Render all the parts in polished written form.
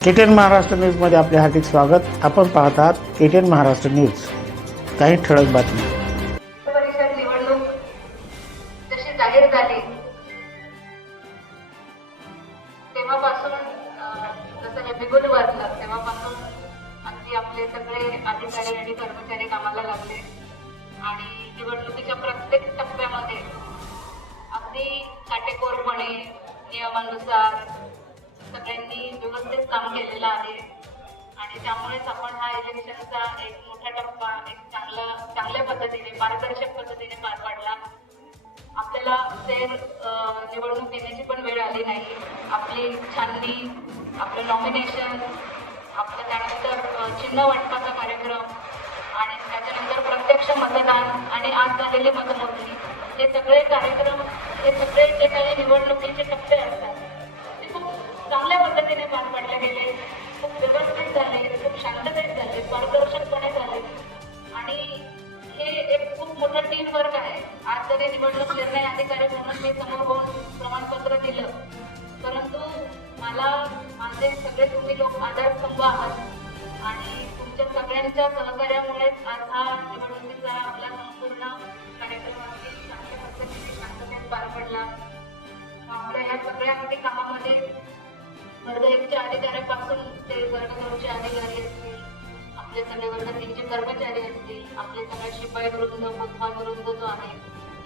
KTN Maharashtra न्यूजमध्ये आपले हार्दिक स्वागत. आपण पाहत आहात केटीएन महाराष्ट्र न्यूज. काही ठळक बातमी. परिषद निवडणूक जशी जाहीर झाली तेव्हापासून जसं हे बिगुल वाजलं तेव्हापासून अगदी आपले सगळे अधिकारी आणि कर्मचारी कामाला लागले आणि निवडणुकीच्या प्रत्येक टप्प्यामध्ये अगदी काटेकोरपणे नियमानुसार सगळ्यांनी व्यवस्थित काम केलेलं आहे आणि त्यामुळेच आपण हा इलेक्शनचा एक मोठा टप्पा एक चांगल्या पद्धतीने पारदर्शक पद्धतीने पार पाडला. आपल्याला फेर निवडणूक देण्याची पण वेळ आली नाही. आपली छाननी, आपलं नॉमिनेशन, आपलं त्यानंतर चिन्ह वाटपाचा कार्यक्रम आणि त्याच्यानंतर प्रत्यक्ष मतदान आणि आज झालेली मतमोजणी हे सगळे कार्यक्रम, हे सगळे जे काही निवडणुकीचे टप्पे असतात ते खूप चांगल्या पद्धतीने पार पाडले गेले, खूप व्यवस्थित झाले, खूप शांततेत झाले, पारदर्शकपणे झाले आणि हे एक खूप मोठं टीम वर्क आहे. आज जरी निवडणूक निर्णय अधिकारी म्हणून मी समोर होऊन प्रमाणपत्र दिलं, परंतु मला माझे सगळे तुम्ही लोक आधारस्तंभ आहात आणि तुमच्या सगळ्यांच्या सहकार्यामुळेच आज हा निवडणुकीचा आपला संपूर्ण कार्यक्रम अगदी चांगल्या पद्धतीने शांततेत पार पडला. आपल्या या सगळ्या कामामध्ये वर्ग 1च्या अधिकाऱ्यापासून ते वर्ग 2चे अधिकारी असतील, आपले सगळे वर्ग 3चे कर्मचारी असतील, आपले सगळे शिपाई वृंद, कोतवाल वृंद जो आहे,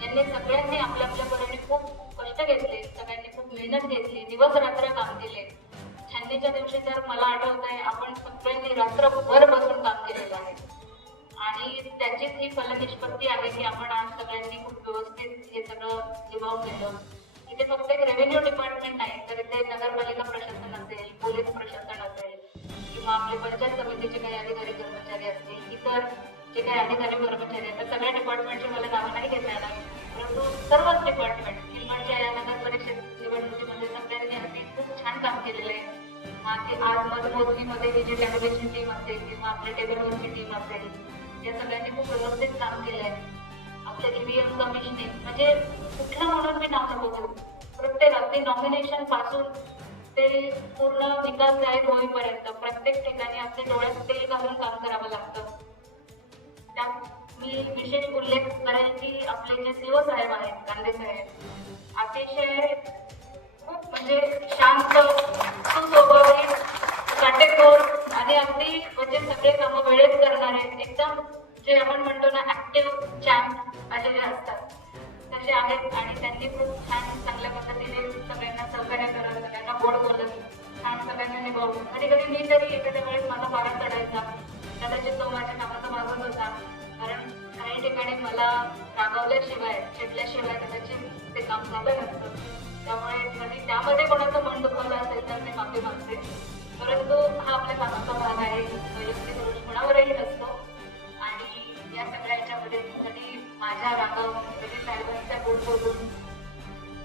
यांनी सगळ्यांनी आपल्या परीने खूप कष्ट घेतले, सगळ्यांनी खूप मेहनत घेतली, दिवस रात्र काम केले. छाननीच्या दिवशी तर मला आठवत आहे आपण सगळ्यांनी रात्रभर बसून काम केलेलं आहे आणि त्याचीच ही फलनिष्पत्ती आहे की आपण आज सगळ्यांनी खूप व्यवस्थित हे सगळं निभावून गेलं. इथे फक्त एक रेव्हेन्यू डिपार्टमेंट आहे, तर इथे नगरपालिका प्रशासन असेल, पोलीस प्रशासन असेल किंवा आपले पंचायत समितीचे काही अधिकारी कर्मचारी असतील, इतर जे काही अधिकारी कर्मचारी आहेत, तर सगळ्या डिपार्टमेंटची मला नावं नाही घेता येणार, परंतु सर्वच डिपार्टमेंट किंमतच्या या नगर परिषद निवडणुकीमध्ये सगळ्यांनी अगदी खूप छान काम केलेलं आहे. आज मतमोजणीमध्ये ही जी कॅबिनेटची टीम असेल किंवा आपल्या टेबलवरची टीम असेल, या सगळ्यांनी खूप व्यवस्थित काम केलं आहे. आपल्या ईव्हीएम कमिशनिंग म्हणजे कुठलं म्हणून मी नाव नको, प्रत्येक अगदी नॉमिनेशन पासून ते पूर्ण विकास जाहीर होईपर्यंत प्रत्येक ठिकाणी अगदी डोळ्यात तेल घालून काम करावं लागतं. त्यात मी विशेष उल्लेख करेल की आपले जे सीओ साहेब आहेत, कांदे साहेब, अतिशय खूप म्हणजे शांत, सुस्वभाविक, काटेकोर आणि अगदी म्हणजे सगळे कामं वेळेत करणारे, एकदम जे आपण म्हणतो ना ऍक्टिव्ह चॅम्प असे जे असतात तसे आहेत आणि त्यांनी खूप छान चांगल्या पद्धतीने सगळ्यांना सहकार्य करत, सगळ्यांना गोड बोलत, छान सगळ्यांना निभावून. कधी कधी मी तरी एखाद्या वेळेस माझा पारा चढायचा, कदाचित तो माझ्या कामाचा मागत होता, कारण काही ठिकाणी मला रागवल्याशिवाय, चिडल्याशिवाय कदाचित ते काम झालं नसतं. त्यामुळे कधी त्यामध्ये कोणाचं मन दुखवलं असेल तर मी माफी मागते, परंतु हा आपल्या कामाचा भाग आहे, वैयक्तिक दोष कोणावरही नसतो आणि या सगळ्या ह्याच्यामध्ये कधी माझ्या रागावून, कधी साहेबांच्या गोड बोलून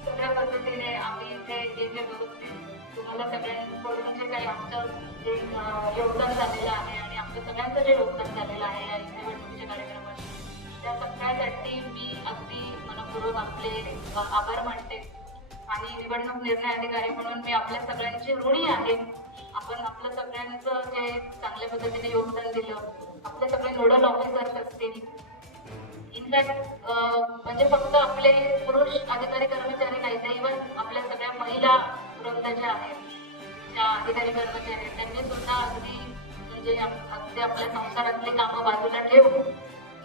सगळ्या पद्धतीने आम्ही इथे जे व्यवस्थित तुम्हाला सगळ्यांकडून जे काही आमचं जे योगदान झालेलं आहे आणि आमचं सगळ्यांचं जे योगदान झालेलं आहे या निवडणुकीच्या कार्यक्रमात, त्या सगळ्यासाठी मी अगदी मनपूर्वक आपले आभार मानते आणि निवडणूक निर्णय अधिकारी म्हणून मी आपल्या सगळ्यांची ऋणी आहे. आपण आपलं सगळ्यांचं जे चांगल्या पद्धतीने योगदान दिलं, आपले सगळे नोडल ऑफिसर्स असतील, इनफॅक्ट म्हणजे फक्त आपले पुरुष अधिकारी कर्मचारी नाही, तर इव्हन आपल्या सगळ्या महिला वृंद ज्या आहेत, ज्या अधिकारी कर्मचारी आहेत, त्यांनी सुद्धा अगदी म्हणजे अगदी आपल्या संसारातली कामं बाजूला ठेवून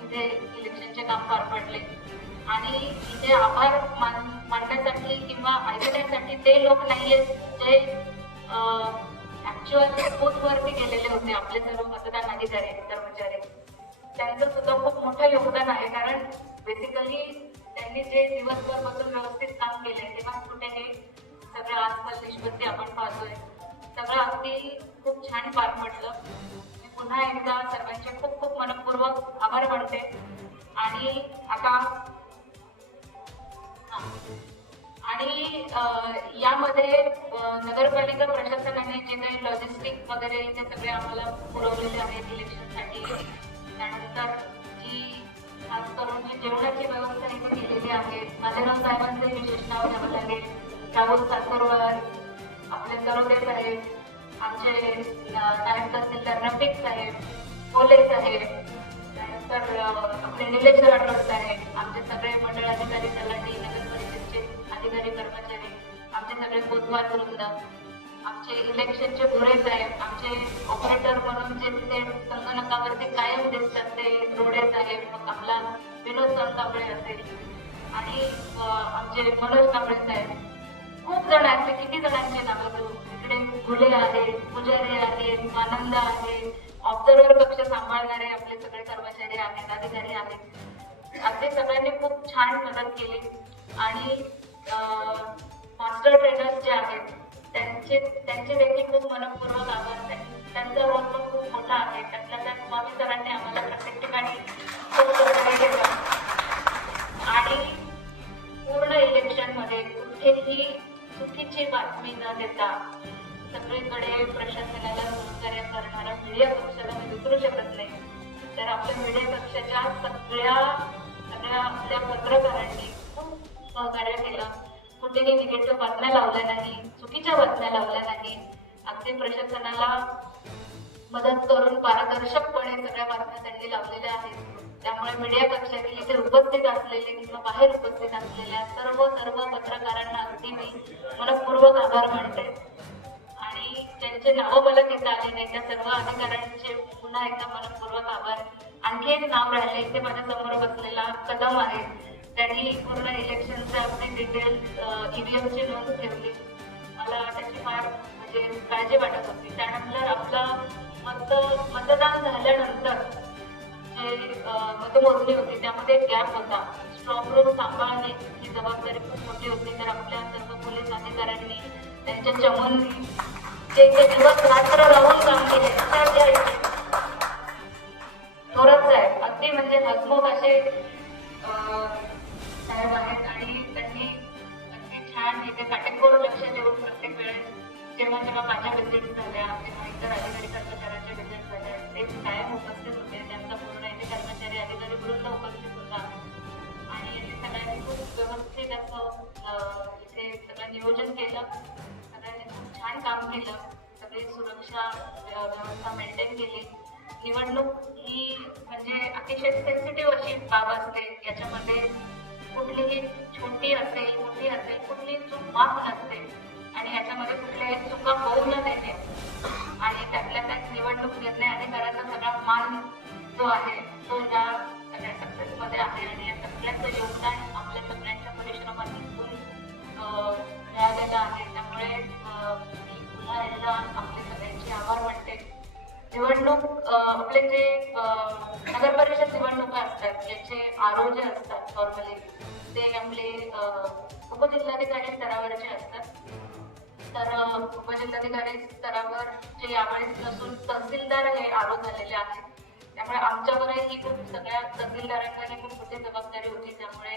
इथे इलेक्शनचे काम पार पडले आणि इथे आभार मांडण्यासाठी किंवा ऐकण्यासाठी ते लोक नाहीयेत जे ऍक्च्युअल बूथवरती गेलेले होते, आपले सर्व मतदान अधिकारी कर्मचारी, त्यांचं सुद्धा खूप मोठं योगदान आहे. कारण बेसिकली त्यांनी जे दिवसभर बसून व्यवस्थित काम केलंय तेव्हा कुठे हे सगळं आजकाल निष्पत्ती आपण पाहतोय, सगळं अगदी खूप छान पार पडलं. मी पुन्हा एकदा सर्वांचे खूप खूप मनपूर्वक आभार मानते आणि आता यामध्ये नगरपालिका प्रशासनाने जे काही लॉजिस्टिक वगैरे ते सगळे आम्हाला पुरवलेले आहेत इलेक्शनसाठी, त्यानंतर जी खास करून जी जेवणाची व्यवस्था इथे केलेली आहे, माधवराव साहेबांचे विशेष नाव घ्यावं लागेल, राहुल सासरवार, आपले सरोदे साहेब आमचे नायब तहसीलदार रफिक साहेब, कोले साहेब, त्यानंतर आपले निलेश राठोड साहेब, आमचे सगळे मंडळ अधिकारी, तलाठी, नगर परिषदचे अधिकारी कर्मचारी, आमचे सगळे कोतवाल वृंद, आमचे इलेक्शनचे भोरे साहेब, आमचे ऑपरेटर म्हणून जे तिथे संगणकावरती कायम दिसतात ते रोडे साहेब, मग आपला विनोद संतांबळे असेल आणि आमचे मनोज कांबळे साहेब, खूप जण आहेत. ते किती जणांचे नावं घेऊ. इकडे गुले आहेत, पुजारी आहेत, आनंद आहे, ऑब्झर्वर कक्ष सांभाळणारे आपले सगळे कर्मचारी आहेत, अधिकारी आहेत. अगदी सगळ्यांनी खूप छान मदत केली आणि मास्टर ट्रेनर्स जे आहेत त्यांचे देखील खूप मनपूर्वक आभार. त्यांचा रोल पण खूप मोठा आहे. त्यातल्या त्यात स्वामी सरांनी आम्हाला प्रत्येक ठिकाणी खूप सहकार्य केलं आणि पूर्ण इलेक्शन मध्ये कुठेही चुकीची बातमी न देता सगळीकडे प्रशासनाला सहकार्य करणारा मीडिया पक्षाला मी विसरू शकत नाही. तर आपल्या मीडिया पक्षाच्या सगळ्या आपल्या पत्रकारांनी खूप सहकार्य केलं. कुठेही निगेटिव्ह बातम्या लावल्या नाही, चुकीच्या बातम्या लावल्या नाही. अगदी प्रशासनाला मदत करून पारदर्शकपणे सगळ्या बातम्या त्यांनी लावलेल्या आहेत. त्यामुळे मीडिया कक्षातील इथे उपस्थित असलेले किंवा बाहेर उपस्थित असलेल्या सर्व पत्रकारांना अगदी मी मनपूर्वक आभार मानते आणि ज्यांचे नावं मला घेता आले नाही त्या सर्व अधिकाऱ्यांचे पुन्हा एकदा मनपूर्वक आभार. आणखी एक नाव राहिले इथे माझ्या समोर बसलेला कदम आहे. त्यांनी पूर्ण इलेक्शनचे अगदी डिटेल्स ईव्हीएमची नोंद ठेवली. मला त्याची फार म्हणजे काळजी वाटत होती. त्यानंतर आपला मतदान झाल्यानंतर जे मतमोजणी होती त्यामध्ये एक गॅप होता. स्ट्रॉंग रूम सांभाळणे ही जबाबदारी खूप मोठी होती. तर आपल्या सर्व पोलीस अधिकाऱ्यांनी त्यांच्या चमूंनी जे दिवस रात्र राहून काम केले थोरात साहेब अगदी म्हणजे हसमुख असे साहेब आहेत आणि त्यांनी अगदी छान इथे काटेकोर लक्ष देऊन प्रत्येक वेळेस जेव्हा माझ्या विजिट झाल्या तेव्हा इतर अधिकारी कर्मचाऱ्यांच्या विजिट झाल्या ते कायम उपस्थित होते. त्यांचा पूर्ण इथे कर्मचारी अधिकारी वृंद उपस्थित होता आणि यांनी सगळ्यांनी खूप व्यवस्थित असं इथे सगळं नियोजन केलं. सगळ्यांनी खूप छान काम केलं. सगळी सुरक्षा व्यवस्था मेंटेन केली. निवडणूक ही म्हणजे अतिशय सेन्सिटिव्ह अशी बाब असते. याच्यामध्ये कुठलीही छोटी असेल मोठी असेल कुठलीही चूक माफ नसते आणि याच्यामध्ये कुठल्याही चुका होऊ न देणे आणि त्यातल्या त्यात निवडणूक निर्णय अधिकाराचा सगळा मान जो आहे तो या सगळ्या सक्सेसमध्ये आहे आणि या सगळ्यांचं योगदान आपल्या सगळ्यांच्या परिश्रमातून मिळालेलं आहे. त्यामुळे मी पुन्हा एकदा आपले सगळ्यांचे आभार मानते. निवडणूक आपले जे नगर परिषद निवडणुका असतात याचे आरो जे असतात नॉर्मली ते आपले उपजिल्हाधिकारी स्तरावरचे असतात. तर उपजिल्हाधिकारी स्तरावर जे यावेळेस नसून तहसीलदार हे आरो झालेले आहेत. त्यामुळे आमच्यावरही ही खूप सगळ्या तहसीलदारांकडे खूप मोठी जबाबदारी होती. त्यामुळे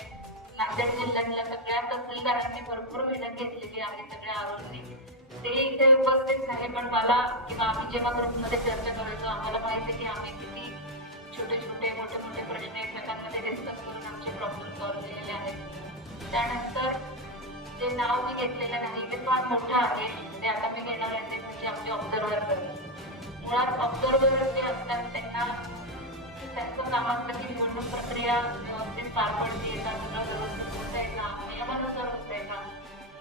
नांदेड जिल्ह्यातल्या सगळ्या तहसीलदारांनी भरपूर मेहनत घेतलेली आहे. सगळ्या आरोंनी ते इथे उपस्थित नाही पण मला किंवा आम्ही जेव्हा ग्रुपमध्ये चर्चा करायचो आम्हाला माहिती आहे की आम्ही किती छोटे मोठे प्रश्न एकमेकांमध्ये डिस्कस करून आमचे प्रॉब्लेम सॉल्व्ह केलेले आहेत. त्यानंतर जे नाव मी घेतलेलं नाही ते फार मोठं आहे. ते आता मी घेणार आहे ते म्हणजे आमचे ऑब्झर्वर. मुळात ऑब्झर्वर जे असतात त्यांचं काम असतं की निवडणूक प्रक्रिया व्यवस्थित पार पडते का, सगळं व्यवस्थित होत आहे का, नियमानुसार होत आहे का.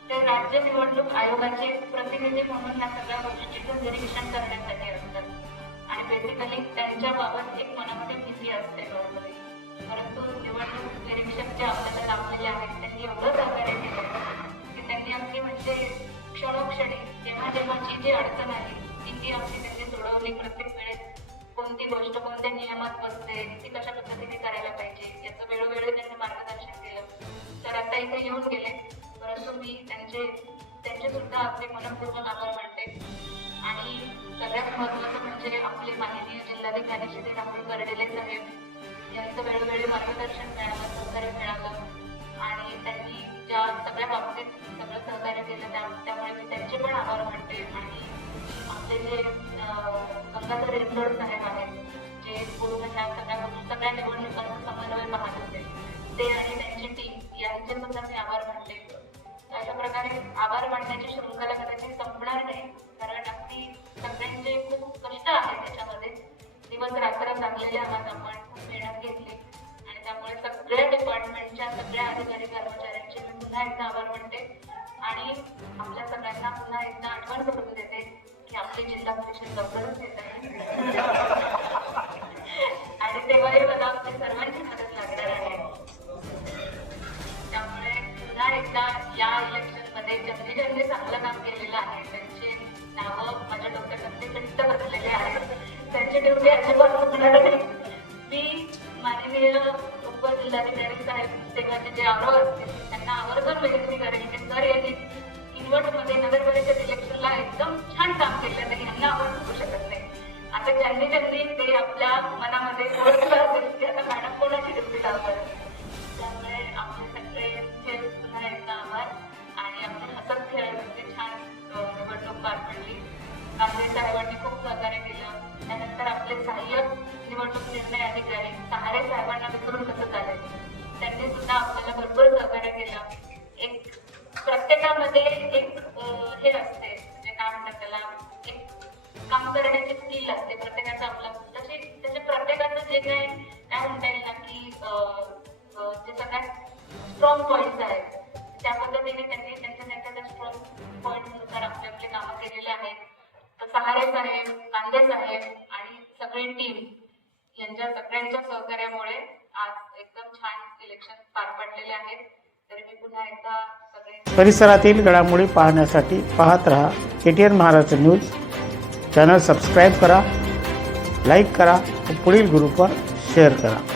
ते राज्य निवडणूक आयोगाचे प्रतिनिधी म्हणून या सगळ्या गोष्टीचं निरीक्षण करण्यासाठी असतात आणि बेसिकली त्यांच्याबाबत एक मनामध्ये भीती असते नॉर्मली. परंतु निवडणूक निरीक्षक जे आपल्याला लाभलेले आहेत त्यांनी एवढं सहकार्य केलं की त्यांनी अगदी म्हणजे क्षणोक्षणी जेव्हा जी अडचण आली ती आमची त्यांनी सोडवली. प्रत्येक वेळेस कोणती गोष्ट कोणत्या नियमात बसते ती कशा पद्धतीने करायला पाहिजे याचं वेळोवेळी त्यांनी मार्गदर्शन केलं. तर आता इथे येऊन गेले परंतु मी त्यांचे सुद्धा आपले मनपूर्वक आभार मानते. आणि सगळ्यात महत्त्वाचं म्हणजे आपले माननीय जिल्हाधिकारी श्री राहुल कर्डिले साहेब यांचं वेळोवेळी मार्गदर्शन मिळालं, सहकार्य मिळालं आणि त्यांनी ज्या सगळ्या बाबतीत सगळं सहकार्य केलं त्यामुळे मी त्यांचे पण आभार मानते. आणि आपले जे गंगाधर रेंजोड साहेब आहेत जे पूर्ण ह्या सगळ्या निवडणुकांचा समन्वय पाहत होते ते आणि त्यांची टीम यांचे सुद्धा मी आभार मानते. अशा प्रकारे आभार मानण्याची शृंखला कदाचित संपणार नाही कारण अगदी सगळ्यांचे खूप कष्ट आहेत त्याच्यामध्ये. दिवस रात्र लागलेले आहात आपण, खूप मेहनत घेतली आणि त्यामुळे सगळ्या डिपार्टमेंटच्या सगळ्या अधिकारी कर्मचाऱ्यांचे मी पुन्हा एकदा आभार मानते आणि आपल्या सगळ्यांना पुन्हा एकदा आठवण करून देते की आपली जिल्हा परिषद लवकरच येत आहे आणि तेव्हाही मला आपली सर्वांची मदत लागणार आहे. त्यामुळे पुन्हा एकदा या इलेक्शनमध्ये ज्यांनी चांगलं काम केलेलं आहे त्यांचे नावं माझ्या डोक्यात अगदी फिट्ट बसलेले आहेत. त्यांची ड्युटी अजिबात चुकणार नाही. मी माननीय उपजिल्हाधिकारी साहेब तेव्हाचे जे आरो असतील त्यांना आवर्जून विनंती करेल की सर यांनी किनवटमध्ये नगर परिषद इलेक्शनला एकदम छान काम केलं तरी यांना आपण चुकू शकत नाही. आता ज्यांनी ते आपल्या मनामध्ये ओळखलं असेल की आता मॅडम कोणाची ड्युटी लावतात. त्यामुळे आपले सगळे पुन्हा एकदा आभार आणि आपले हसत खेळाडूंचे छान निवडणूक पार पडली. कांबळे साहेबांनी खूप सहकार्य केलं. त्यानंतर आपले सहाय्यक निवडणूक निर्णय अधिकारी सहारे साहेबांना विसरून कसं चालेल, त्यांनी सुद्धा आपल्याला भरपूर सहकार्य केलं. एक प्रत्येकामध्ये एक हे असते म्हणजे काय म्हणतात त्याला, एक काम करण्याची स्किल असते प्रत्येकाचं आपलं. तशी त्याचे प्रत्येकाचं जे काय म्हणता येईल ना की जे सगळ्यात स्ट्रॉंग पॉईंट्स आहेत त्या पद्धतीने त्यांनी त्यांच्या स्ट्रॉंग पॉईंट्सनुसार आपले आपले कामं केलेले आहेत. तर सहारे साहेब, कांदे साहेब आणि सगळी टीम यांच्या सगळ्यांच्या सहकार्यामुळे आज एकदम छान इलेक्शन पार पडलेले आहेत. तर मी पुन्हा एकदा सगळे परिसरातील घडामोडी पाहण्यासाठी पाहत रहा ATN Maharashtra news. Channel subscribe करा, लाईक करा व पुढील ग्रुपवर शेअर करा.